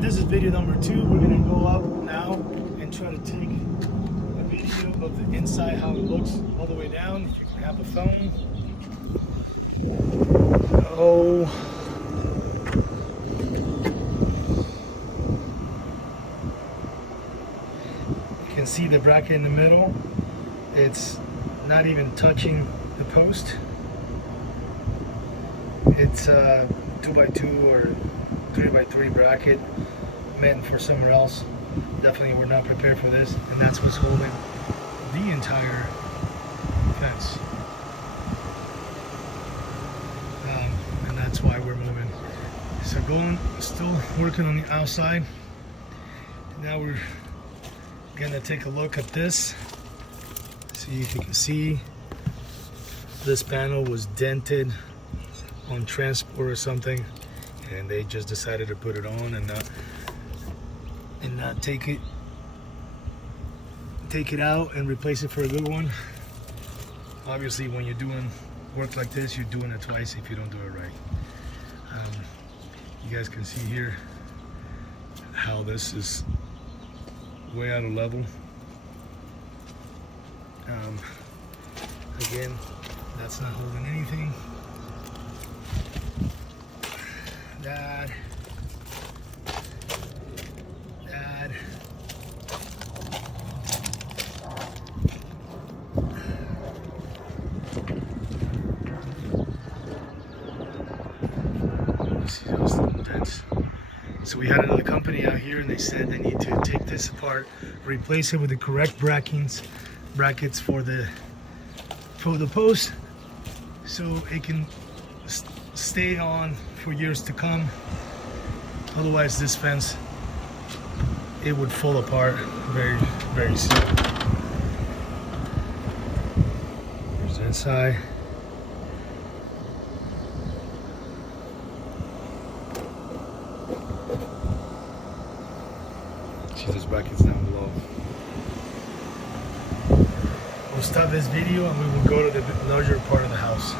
Alright, this is video number 2. We're gonna go up now and try to take a video of the inside, how it looks all the way down. If you can have a phone. Oh. You can see the bracket in the middle. It's not even touching the post. It's a 2x2 or 3x3 bracket meant for somewhere else. Definitely we're not prepared for this, and that's what's holding the entire fence. And that's why we're moving. So still working on the outside. Now we're gonna take a look at this. See if you can see this panel was dented on transport or something, and they just decided to put it on and not take it out and replace it for a good one. Obviously, when you're doing work like this, you're doing it twice if you don't do it right. You guys can see here how this is way out of level. Again, that's not holding anything. Dad. See those little dents. So we had another company out here, and they said they need to take this apart, replace it with the correct brackets for the post, so it can stay on for years to come. Otherwise, this fence, it would fall apart very, very soon. Here's the inside. See those brackets down below. We'll stop this video and we will go to the larger part of the house.